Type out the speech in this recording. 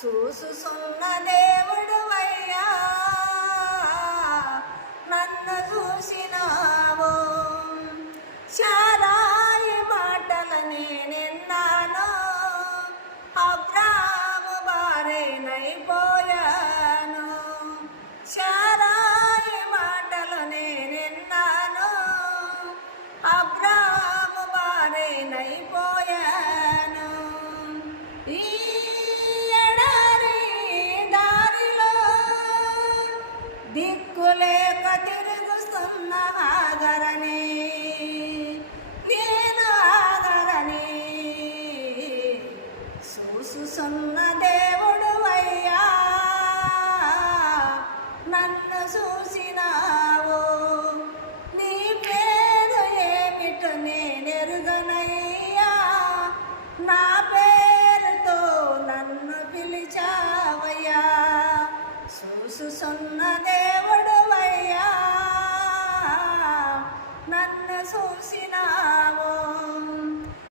చూసుసున్న దేవుడు అయ్యా నన్ను చూసినావు. శారాయి మాటలు నేనెన్నాను, అబ్రాము భార్యనైపోయాను. శారాయి మాటలు నేనెన్నాను, అబ్రాము భార్యనైపోయాను. ఈ ఎడారి దారిలో దిక్కులేక తిరుగుతున్న ఆగరని, నేను ఆగరని. చూసుసున్న దేవుడు అయ్యా నన్ను చూసినావు. నీ పేరు ఏమిటో నేనెరుగనయ్యా, నా పేరుతో నన్ను పిలిచావయ్యా. చూసుసున్న దేవుడు అయ్యా నన్ను చూసినావు.